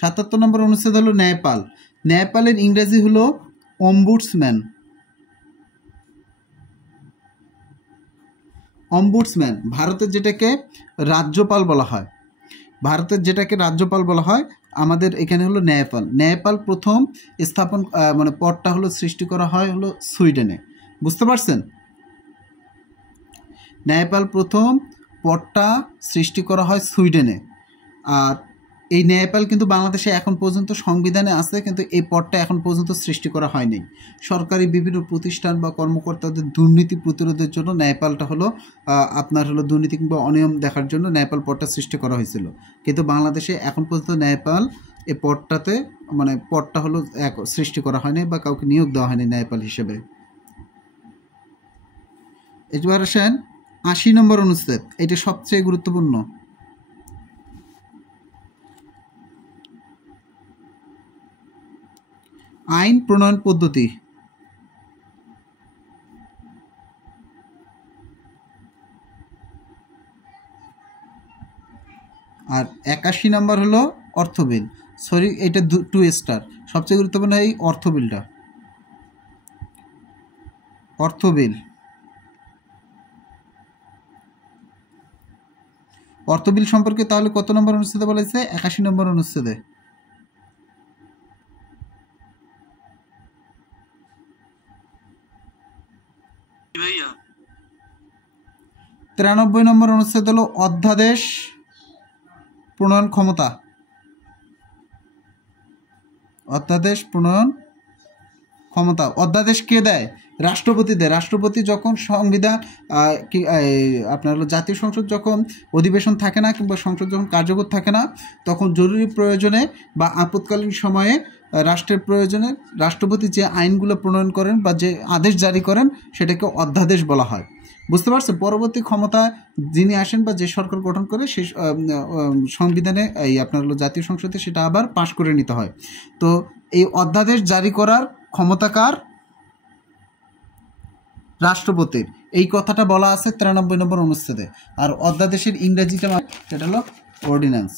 77 নম্বর অনুচ্ছেদ হলো ন্যায়পাল। ন্যায়পালের ইংরেজি হলো অম্বুডসম্যান। অম্বুডসম্যান ভারতের যেটাকে রাজ্যপাল বলা হয়, ভারতের যেটাকে রাজ্যপাল বলা হয়, আমাদের এখানে হলো ন্যায়পাল। ন্যায়পাল প্রথম স্থাপন মানে পদটা হলো সৃষ্টি করা হয় হলো সুইডেনে। বুঝতে পারছেন? ন্যায়পাল প্রথম পদটা সৃষ্টি করা হয় সুইডেনে। আর এই ন্যায়পাল কিন্তু বাংলাদেশে এখন পর্যন্ত সংবিধানে আছে, কিন্তু এই পদটা এখন পর্যন্ত সৃষ্টি করা হয়নি। সরকারি বিভিন্ন প্রতিষ্ঠান বা কর্মকর্তাদের দুর্নীতি প্রতিরোধের জন্য ন্যায়পালটা হলো আপনার হলো দুর্নীতি কিংবা অনিয়ম দেখার জন্য ন্যায়পাল পদটা সৃষ্টি করা হয়েছিল। কিন্তু বাংলাদেশে এখন পর্যন্ত ন্যায়পাল এই পদটাতে মানে পদটা হলো সৃষ্টি করা হয়নি বা কাউকে নিয়োগ দেওয়া হয়নি ন্যায়পাল হিসেবে। এবার আসেন 80 নম্বর অনুচ্ছেদ, এটা সবচেয়ে গুরুত্বপূর্ণ। আইন প্রণয়ন পদ্ধতি। আর 81 নম্বর হলো অর্থ বিল। সরি, এটা 2 স্টার। সবচেয়ে গুরুত্বপূর্ণ এই অর্থ বিলটা, অর্থ বিল। অর্থ বিল সম্পর্কে তাহলে কত নম্বর অনুচ্ছেদে বলা হয়েছে? 81 নম্বর অনুচ্ছেদে। ভাইয়া 93 নম্বর অনুচ্ছেদ হলো অধ্যাদেশ প্রণয়ন ক্ষমতা। অধ্যাদেশ প্রণয়ন ক্ষমতা। অধ্যাদেশ কে দেয়? রাষ্ট্রপতি দেয়। রাষ্ট্রপতি যখন সংবিধান আপনার হলো জাতীয় সংসদ যখন অধিবেশন থাকে না কিংবা সংসদ যখন কার্যকর থাকে না, তখন জরুরি প্রয়োজনে বা আপৎকালীন সময়ে রাষ্ট্রের প্রয়োজনে রাষ্ট্রপতি যে আইনগুলো প্রণয়ন করেন বা যে আদেশ জারি করেন সেটাকে অধ্যাদেশ বলা হয়। বুঝতে পারছেন? পরবর্তী ক্ষমতা যিনি আসেন বা যে সরকার গঠন করে সেই সংবিধানে এই আপনার হলো জাতীয় সংসদে সেটা আবার পাশ করে নিতে হয়। তো এই অধ্যাদেশ জারি করার ক্ষমতা কার? রাষ্ট্রপতির। এই কথাটা বলা আছে 93 নম্বর অনুচ্ছেদে। আর অধ্যাদেশের ইংরেজিটা সেটা হলো অর্ডিন্যান্স।